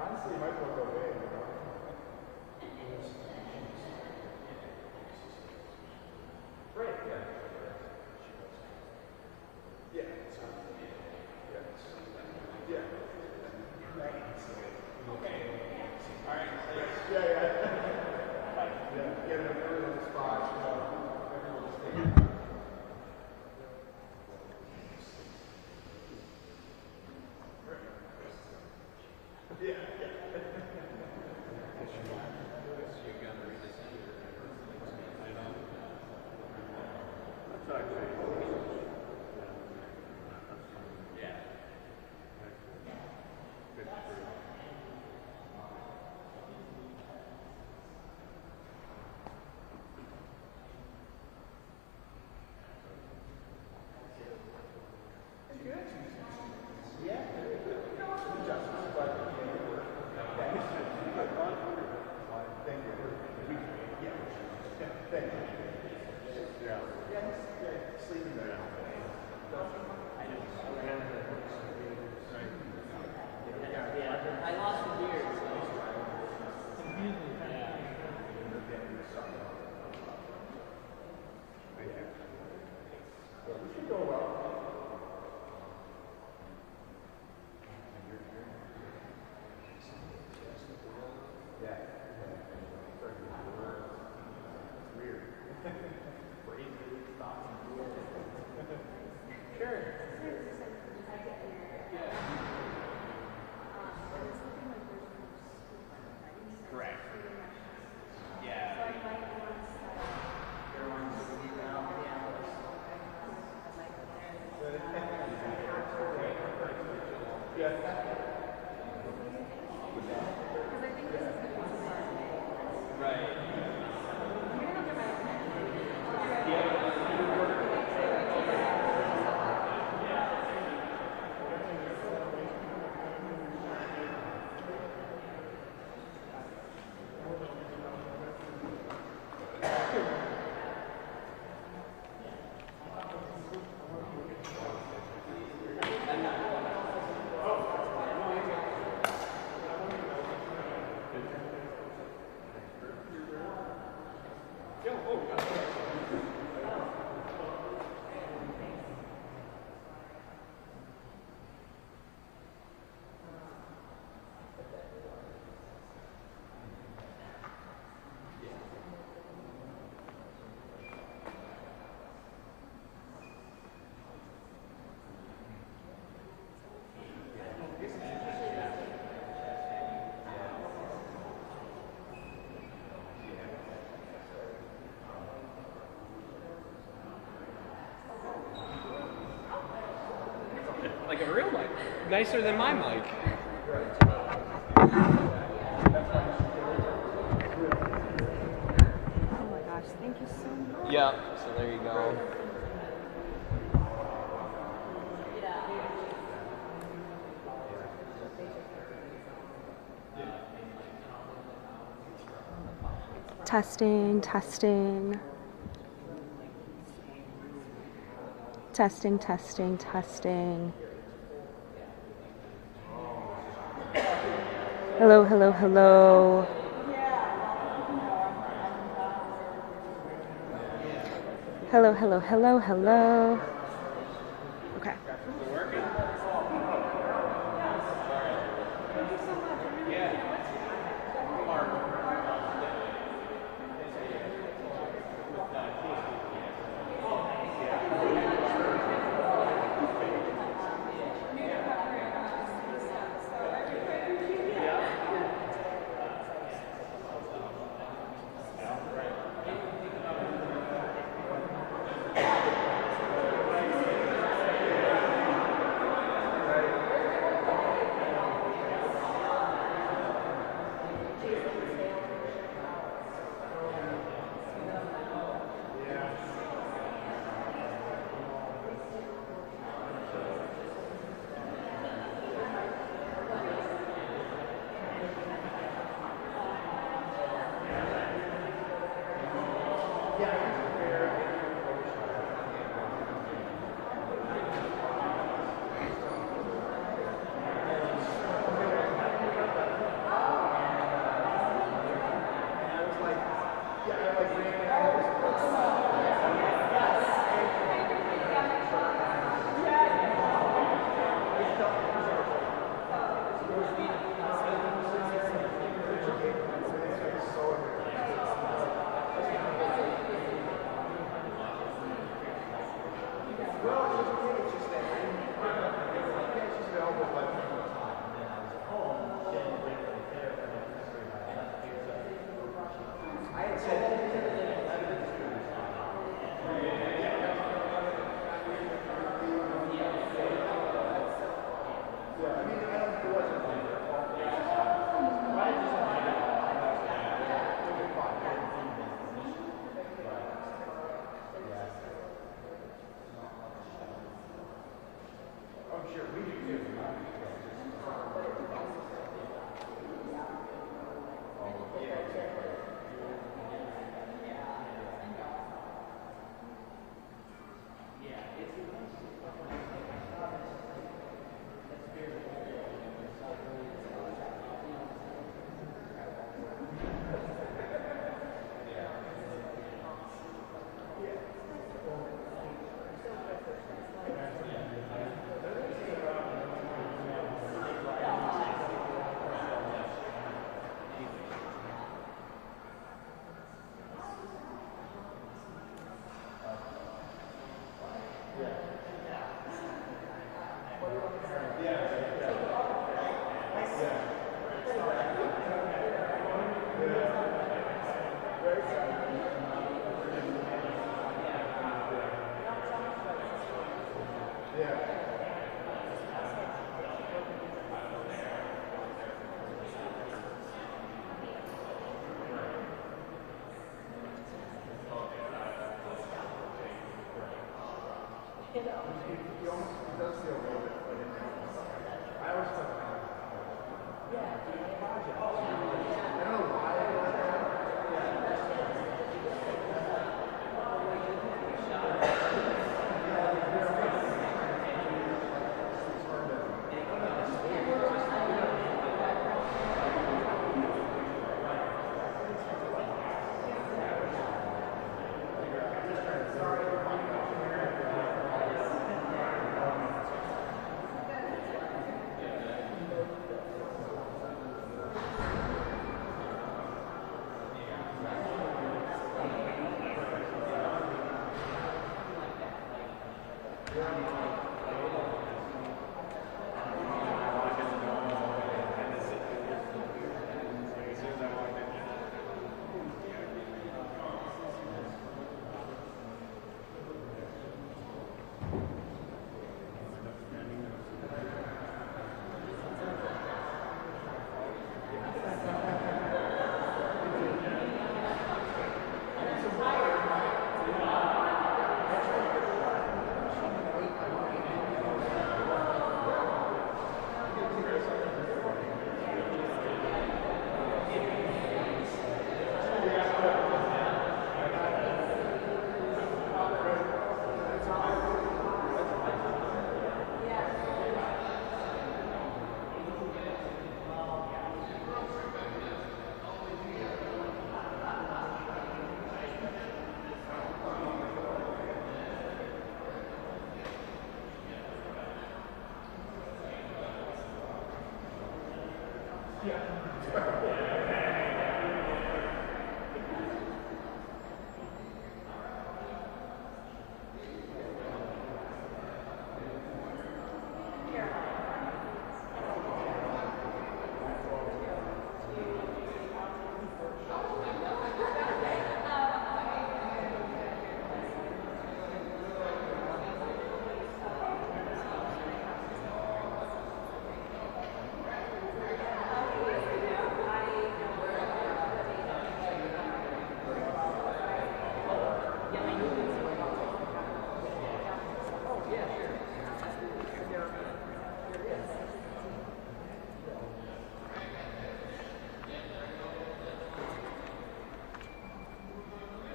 Honestly, you might as well go away, you know? Right, yeah. Yeah. Yeah. Okay. All right. Yeah. Yeah, get an early spot, you know. Everyone just take it. Yeah. Like a real mic. Nicer than my mic. Oh my gosh, thank you so much. Yep, so there you go. Testing, testing. Testing, testing, testing. Hello, hello, hello. Hello, hello, hello, hello. Okay.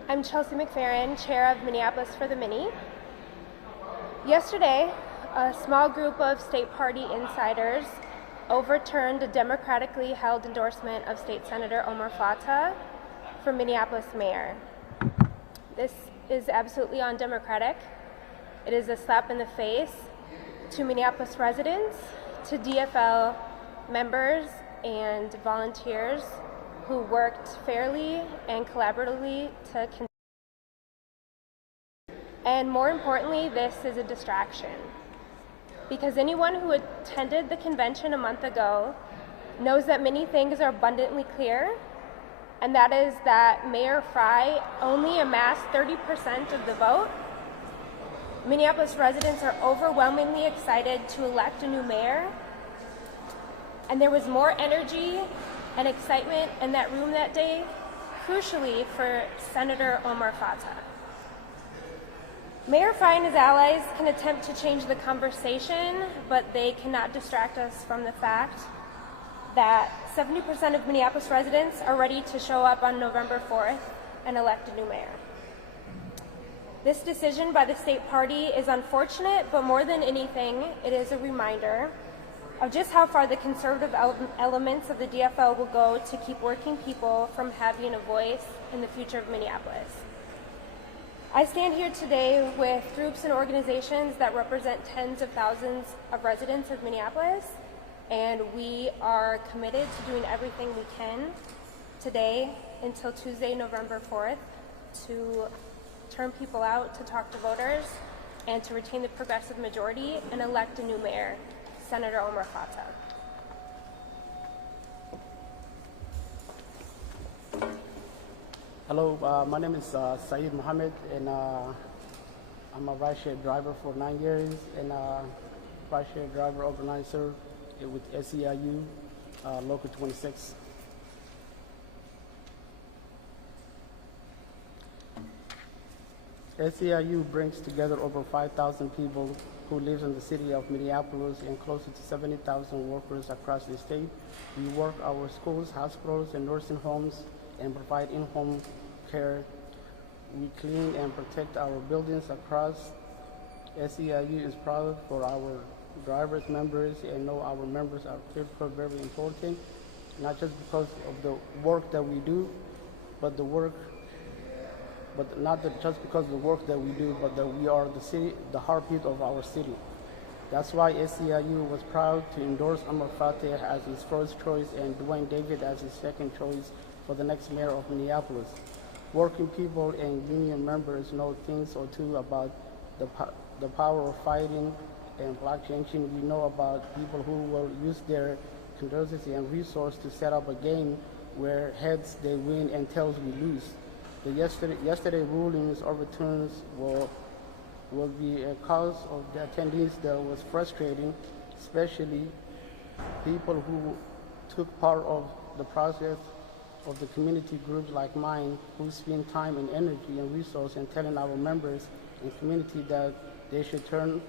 I'm Chelsea McFerrin, Chair of Minneapolis for the Mini. Yesterday, a small group of state party insiders overturned a democratically held endorsement of State Senator Omar Fateh for Minneapolis mayor. This is absolutely undemocratic. It is a slap in the face to Minneapolis residents, to DFL members and volunteers who worked fairly and collaboratively to and more importantly, this is a distraction. Because anyone who attended the convention a month ago knows that many things are abundantly clear, and that is that Mayor Frey only amassed 30% of the vote. Minneapolis residents are overwhelmingly excited to elect a new mayor, and there was more energy and excitement in that room that day, crucially for Senator Omar Fateh. Mayor Frey and his allies can attempt to change the conversation, but they cannot distract us from the fact that 70% of Minneapolis residents are ready to show up on November 4th and elect a new mayor. This decision by the state party is unfortunate, but more than anything, it is a reminder of just how far the conservative elements of the DFL will go to keep working people from having a voice in the future of Minneapolis. I stand here today with groups and organizations that represent tens of thousands of residents of Minneapolis, and we are committed to doing everything we can today until Tuesday, November 4th, to turn people out, to talk to voters, and to retain the progressive majority and elect a new mayor, Senator Omar Fateh. Hello, my name is Saeed Mohammed, and I'm a rideshare driver for 9 years, and rideshare driver organizer with SEIU, Local 26. SEIU brings together over 5,000 people who live in the city of Minneapolis and closer to 70,000 workers across the state. We work our schools, hospitals, and nursing homes and provide in-home care. We clean and protect our buildings across. SEIU is proud for our drivers, members, and know our members are critical, very important, not just because of the work that we do, but not just because of the work that we do, but that we are the city, the heartbeat of our city. That's why SEIU was proud to endorse Omar Fateh as his first choice and Dwayne David as his second choice for the next mayor of Minneapolis. Working people and union members know things or two about the power of fighting and block changing. We know about people who will use their contingency and resource to set up a game where heads they win and tails we lose. The yesterday rulings overturns will be a cause of the attendees that was frustrating, especially people who took part of the process of the community groups like mine who spend time and energy and resource in telling our members and community that they should turn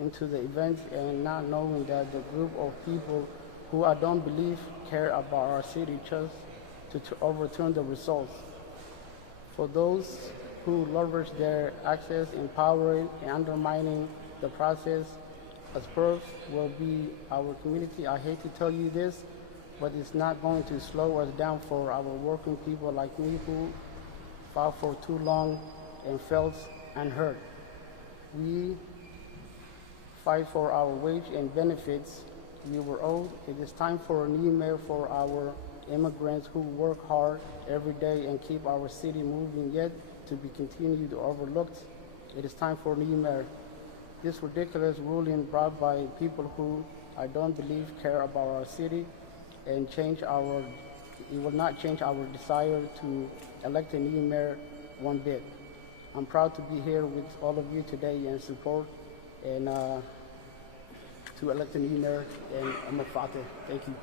into the events and not knowing that the group of people who I don't believe care about our city just to overturn the results. For those who leverage their access, empowering and undermining the process, as proof will be our community. I hate to tell you this, but it's not going to slow us down for our working people like me who fought for too long and felt unheard. We fight for our wage and benefits we were old. It is time for a new mayor for our immigrants who work hard every day and keep our city moving, yet to be continued overlooked. It is time for a new mayor. This ridiculous ruling brought by people who I don't believe care about our city and it will not change our desire to elect a new mayor one bit. I'm proud to be here with all of you today and support and to elect a new mayor and Omar Fateh. Thank you.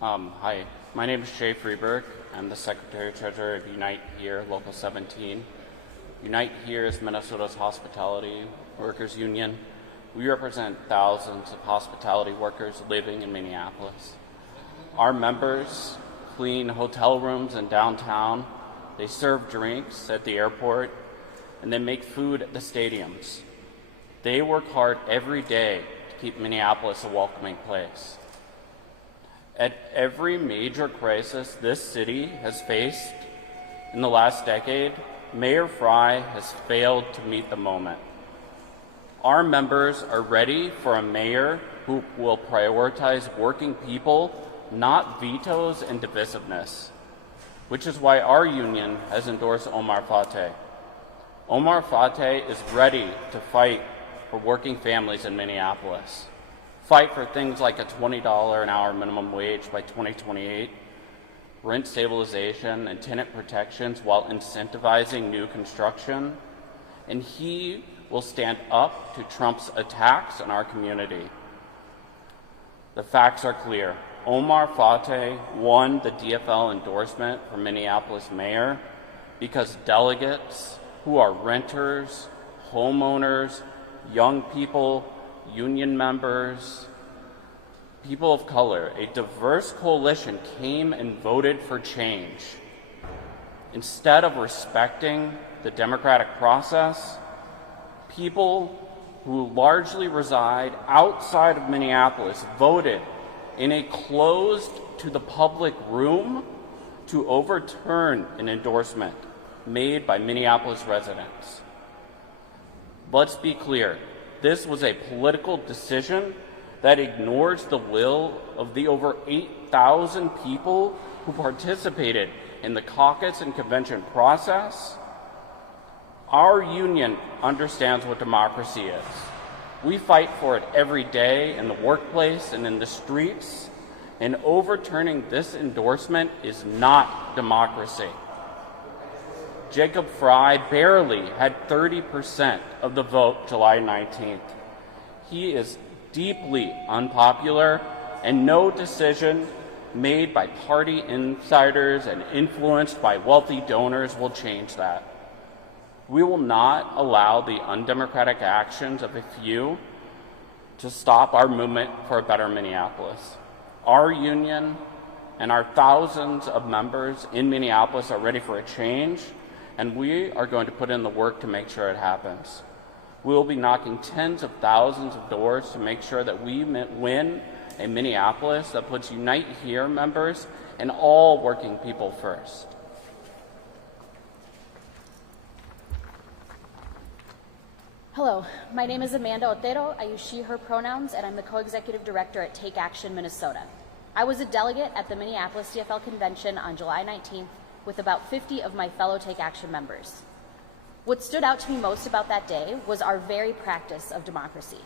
Hi, my name is Jay Freeberg. I'm the Secretary-Treasurer of Unite Here, Local 17. Unite Here is Minnesota's hospitality workers union. We represent thousands of hospitality workers living in Minneapolis. Our members clean hotel rooms in downtown, they serve drinks at the airport, and they make food at the stadiums. They work hard every day to keep Minneapolis a welcoming place. At every major crisis this city has faced in the last decade, Mayor Fry has failed to meet the moment. Our members are ready for a mayor who will prioritize working people, not vetoes and divisiveness, which is why our union has endorsed Omar Fateh. Omar Fateh is ready to fight for working families in Minneapolis, fight for things like a $20 an hour minimum wage by 2028, rent stabilization and tenant protections while incentivizing new construction, and he will stand up to Trump's attacks on our community. The facts are clear. Omar Fateh won the DFL endorsement for Minneapolis mayor because delegates who are renters, homeowners, young people, union members, people of color, a diverse coalition came and voted for change. Instead of respecting the democratic process, people who largely reside outside of Minneapolis voted in a closed to the public room to overturn an endorsement made by Minneapolis residents. Let's be clear, this was a political decision that ignores the will of the over 8,000 people who participated in the caucus and convention process. Our union understands what democracy is. We fight for it every day in the workplace and in the streets, and overturning this endorsement is not democracy. Jacob Fry barely had 30% of the vote July 19th. He is deeply unpopular, and no decision made by party insiders and influenced by wealthy donors will change that. We will not allow the undemocratic actions of a few to stop our movement for a better Minneapolis. Our union and our thousands of members in Minneapolis are ready for a change, and we are going to put in the work to make sure it happens. We will be knocking tens of thousands of doors to make sure that we win a Minneapolis that puts Unite Here members and all working people first. Hello, my name is Amanda Otero. I use she, her pronouns, and I'm the co-executive director at Take Action Minnesota. I was a delegate at the Minneapolis DFL convention on July 19th with about 50 of my fellow Take Action members. What stood out to me most about that day was our very practice of democracy.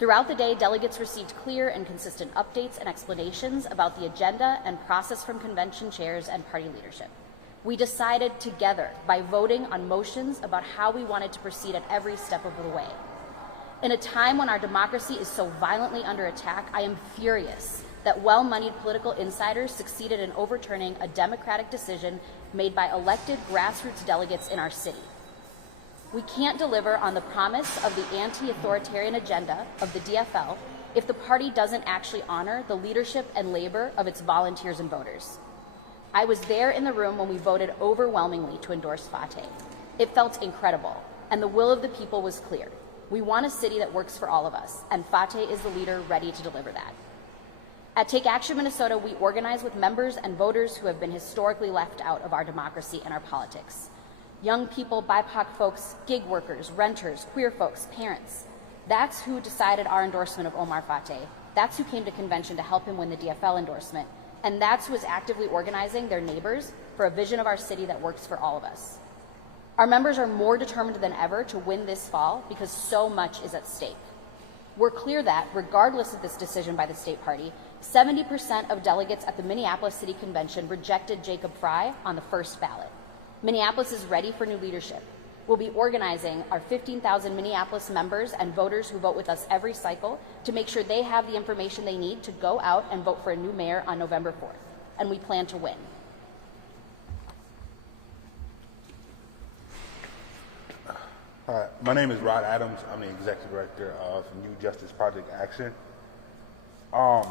Throughout the day, delegates received clear and consistent updates and explanations about the agenda and process from convention chairs and party leadership. We decided together by voting on motions about how we wanted to proceed at every step of the way. In a time when our democracy is so violently under attack, I am furious that well-moneyed political insiders succeeded in overturning a democratic decision made by elected grassroots delegates in our city. We can't deliver on the promise of the anti-authoritarian agenda of the DFL if the party doesn't actually honor the leadership and labor of its volunteers and voters. I was there in the room when we voted overwhelmingly to endorse Fateh. It felt incredible, and the will of the people was clear. We want a city that works for all of us, and Fateh is the leader ready to deliver that. At Take Action Minnesota, we organize with members and voters who have been historically left out of our democracy and our politics. Young people, BIPOC folks, gig workers, renters, queer folks, parents. That's who decided our endorsement of Omar Fateh. That's who came to convention to help him win the DFL endorsement. And that's who is actively organizing their neighbors for a vision of our city that works for all of us. Our members are more determined than ever to win this fall because so much is at stake. We're clear that, regardless of this decision by the state party, 70% of delegates at the Minneapolis City Convention rejected Jacob Fry on the first ballot. Minneapolis is ready for new leadership. We'll be organizing our 15,000 Minneapolis members and voters who vote with us every cycle to make sure they have the information they need to go out and vote for a new mayor on November 4th. And we plan to win. Hi, my name is Rod Adams. I'm the executive director of New Justice Project Action. I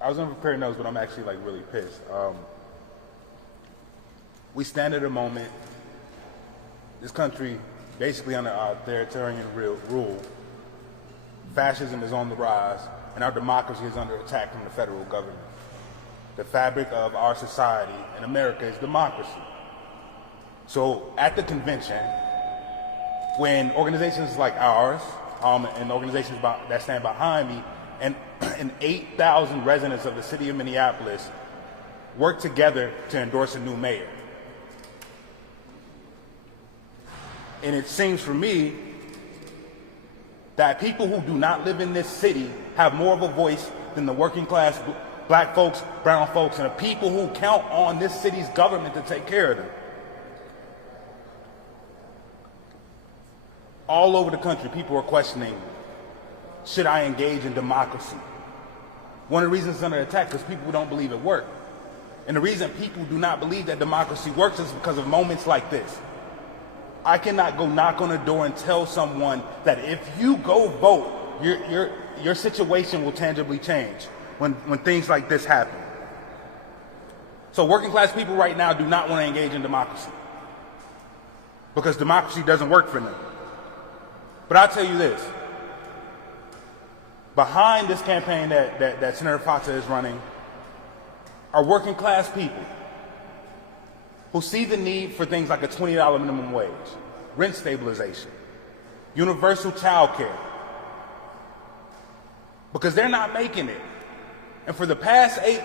was gonna prepare notes, but I'm actually like really pissed. We stand at a moment. This country, basically under our authoritarian rule, fascism is on the rise, and our democracy is under attack from the federal government. The fabric of our society in America is democracy. So at the convention, when organizations like ours, and organizations that stand behind me, and 8,000 residents of the city of Minneapolis work together to endorse a new mayor. And it seems for me that people who do not live in this city have more of a voice than the working class black folks, brown folks, and the people who count on this city's government to take care of them. All over the country, people are questioning, should I engage in democracy? One of the reasons it's under attack is people don't believe it works. And the reason people do not believe that democracy works is because of moments like this. I cannot go knock on a door and tell someone that if you go vote, your situation will tangibly change when things like this happen. So working class people right now do not want to engage in democracy because democracy doesn't work for them. But I'll tell you this, behind this campaign that Senator Fateh is running are working class people who see the need for things like a $20 minimum wage, rent stabilization, universal child care, because they're not making it. And for the past 8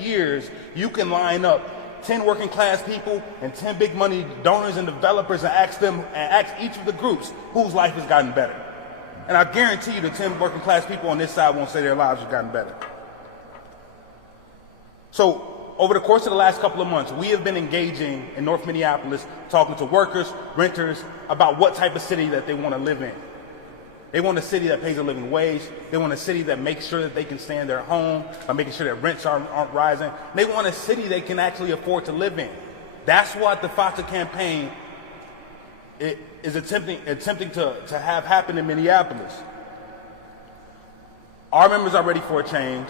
years, you can line up 10 working class people and 10 big money donors and developers and ask each of the groups whose life has gotten better. And I guarantee you the 10 working class people on this side won't say their lives have gotten better. So over the course of the last couple of months, we have been engaging in North Minneapolis, talking to workers, renters, about what type of city that they want to live in. They want a city that pays a living wage. They want a city that makes sure that they can stay in their home by making sure that rents aren't rising. They want a city they can actually afford to live in. That's what the Fateh campaign is attempting to have happen in Minneapolis. Our members are ready for a change.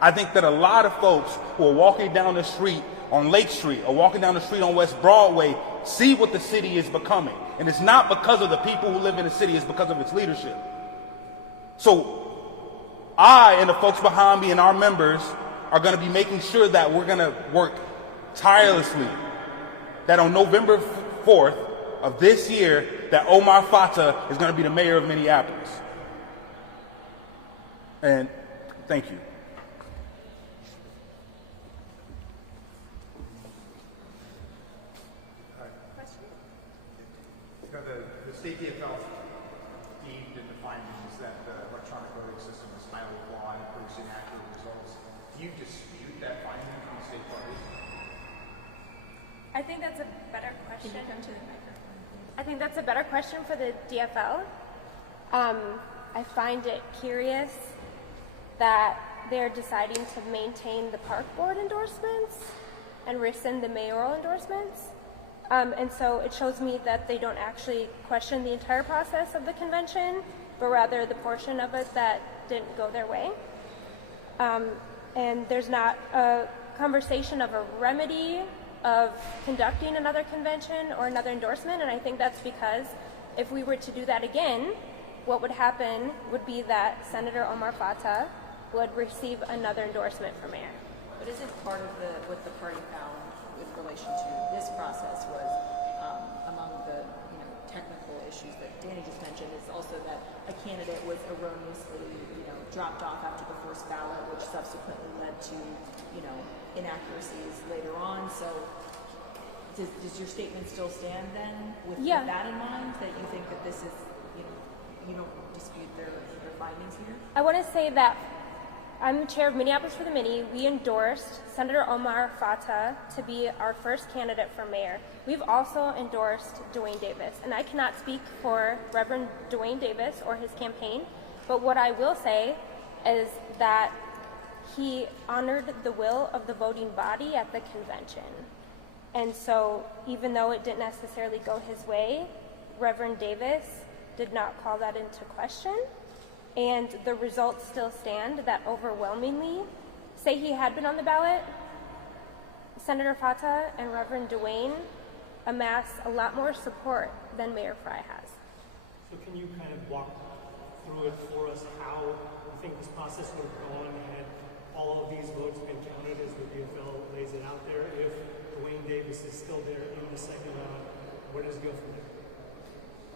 I think that a lot of folks who are walking down the street on Lake Street or walking down the street on West Broadway see what the city is becoming. And it's not because of the people who live in the city, it's because of its leadership. So I and the folks behind me and our members are going to be making sure that we're going to work tirelessly, that on November 4th of this year, that Omar Fateh is going to be the mayor of Minneapolis. And thank you. The state DFL deemed in the findings that the electronic voting system is highly flawed and produced inaccurate results. Do you dispute that finding from the state party? I think that's a better question. I think that's a better question for the DFL. I find it curious that they're deciding to maintain the park board endorsements and rescind the mayoral endorsements. And so it shows me that they don't actually question the entire process of the convention, but rather the portion of it that didn't go their way. And there's not a conversation of a remedy of conducting another convention or another endorsement, and I think that's because if we were to do that again, what would happen would be that Senator Omar Fateh would receive another endorsement for mayor. But isn't part of what the party found with the relation to this process was among the technical issues that Danny just mentioned is also that a candidate was erroneously dropped off after the first ballot, which subsequently led to inaccuracies later on. So does your statement still stand then with that in mind, that you think that this is you don't dispute their findings here? I want to say that I'm the chair of Minneapolis for the Mini. We endorsed Senator Omar Fateh to be our first candidate for mayor. We've also endorsed Dwayne Davis, and I cannot speak for Reverend Dwayne Davis or his campaign, but what I will say is that he honored the will of the voting body at the convention. And so even though it didn't necessarily go his way, Reverend Davis did not call that into question. And the results still stand that overwhelmingly, say he had been on the ballot, Senator Fateh and Reverend Dwayne amass a lot more support than Mayor Fry has. So can you kind of walk through it for us, how you think this process would have gone had all of these votes been counted as the DFL lays it out there? If Dwayne Davis is still there in the second round, where does it go from there?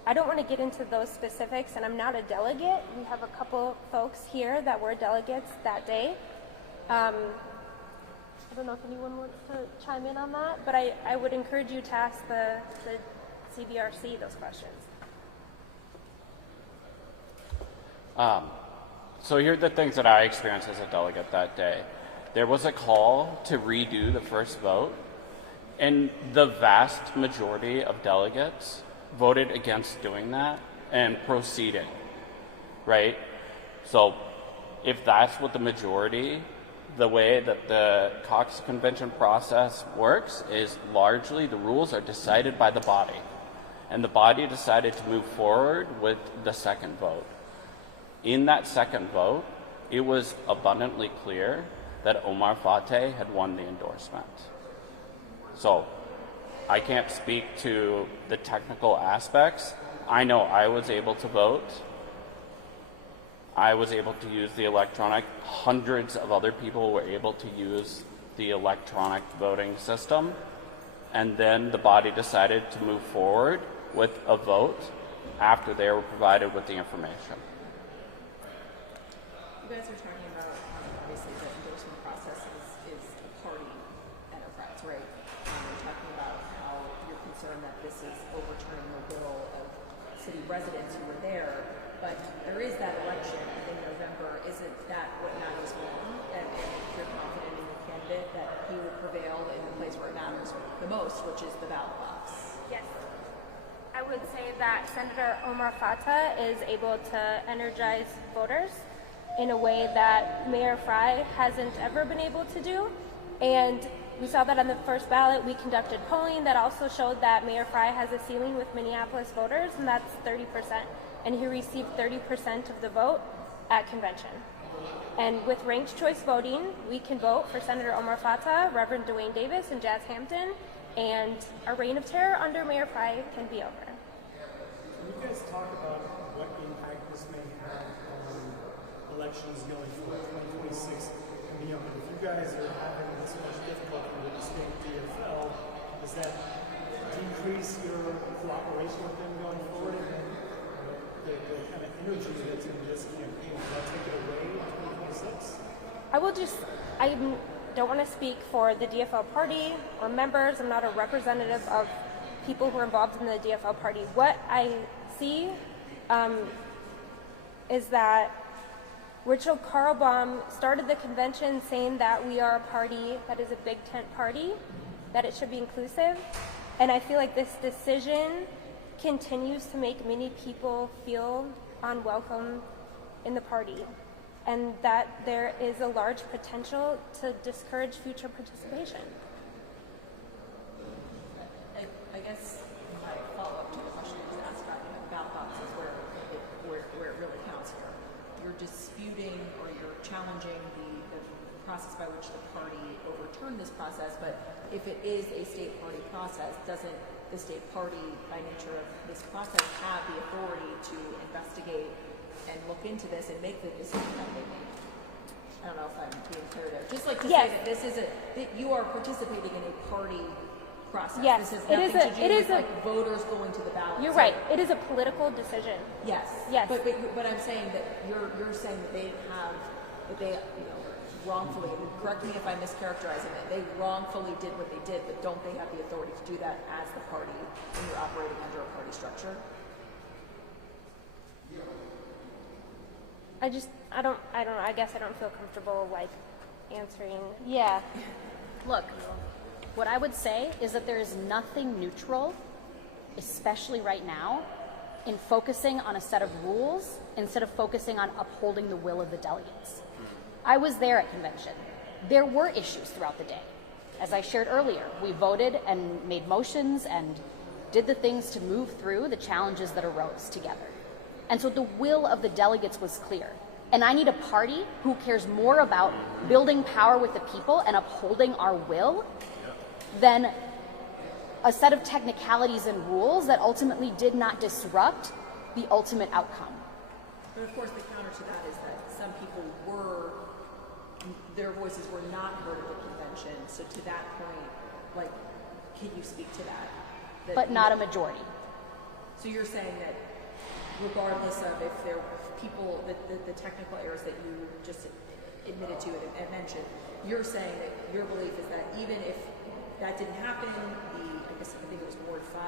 I don't want to get into those specifics, and I'm not a delegate. We have a couple folks here that were delegates that day. I don't know if anyone wants to chime in on that, but I would encourage you to ask the CBRC those questions. So here are the things that I experienced as a delegate that day. There was a call to redo the first vote, and the vast majority of delegates voted against doing that and proceeding, right? So if that's what the majority, the way that the caucus convention process works is largely the rules are decided by the body. And the body decided to move forward with the second vote. In that second vote, it was abundantly clear that Omar Fateh had won the endorsement. So I can't speak to the technical aspects. I know I was able to vote. I was able to use the electronic. Hundreds of other people were able to use the electronic voting system. And then the body decided to move forward with a vote after they were provided with the information. You guys are talking about, obviously, the endorsement process is a party enterprise, right? You're talking about how you're concerned that this is overturning the will of city residents who were there, but there is that election in November. Isn't that what matters more? And if you're confident in your candidate that he will prevail in the place where it matters the most, which is the ballot box? Yes. I would say that Senator Omar Fateh is able to energize voters in a way that Mayor Fry hasn't ever been able to do. And we saw that on the first ballot. We conducted polling that also showed that Mayor Fry has a ceiling with Minneapolis voters, and that's 30%. And he received 30% of the vote at convention. And with ranked choice voting, we can vote for Senator Omar Fateh, Reverend Dwayne Davis, and Jazz Hampton, and our reign of terror under Mayor Fry can be over. Can you guys talk about what impact this may have on elections going forward, 2026 and beyond? If you guys are having so much difficulty with the state DFL, does that decrease your cooperation with them going forward? And the kind of energy that's in this campaign, will that take it away in 2026? I don't want to speak for the DFL party or members. I'm not a representative of people who are involved in the DFL party. What I see is that Richard Carlbaum started the convention saying that we are a party that is a big tent party, that it should be inclusive. And I feel like this decision continues to make many people feel unwelcome in the party, and that there is a large potential to discourage future participation. I guess my follow-up to the question you asked about ballot boxes, where it really counts here. You're disputing or you're challenging the process by which the party overturned this process, but if it is a state party process, doesn't the state party, by nature of this process, have the authority to investigate and look into this and make the decision that they make? I don't know if I'm being clear there. Just like to say that this is that you are participating in a party process. Yes, This has it is nothing a- to it do is with a- like voters going to the ballot. You're So- right. It is a political decision. Yes. Yes. But I'm saying that you're saying that they have that they wrongfully, and correct me if I'm mischaracterizing it, they wrongfully did what they did, but don't they have the authority to do that as the party when you're operating under a party structure? I guess I don't feel comfortable like answering. Yeah. Look, what I would say is that there is nothing neutral, especially right now, in focusing on a set of rules instead of focusing on upholding the will of the delegates. I was there at convention. There were issues throughout the day. As I shared earlier, we voted and made motions and did the things to move through the challenges that arose together. And so the will of the delegates was clear. And I need a party who cares more about building power with the people and upholding our will than a set of technicalities and rules that ultimately did not disrupt the ultimate outcome. But of course, the counter to that is that some people their voices were not heard at the convention. So to that point, like, can you speak to that? But not a majority. So you're saying that regardless of if there were people, the technical errors that you just admitted to and mentioned, you're saying that your belief is that even if that didn't happen, I think it was Ward 5,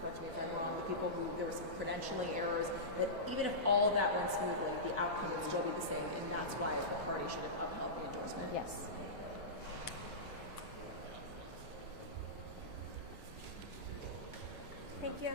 correct me if I'm wrong, the people who, there were some credentialing errors, that even if all of that went smoothly, the outcome would still be the same, and that's why the party should have upheld the endorsement? Yes. Thank you.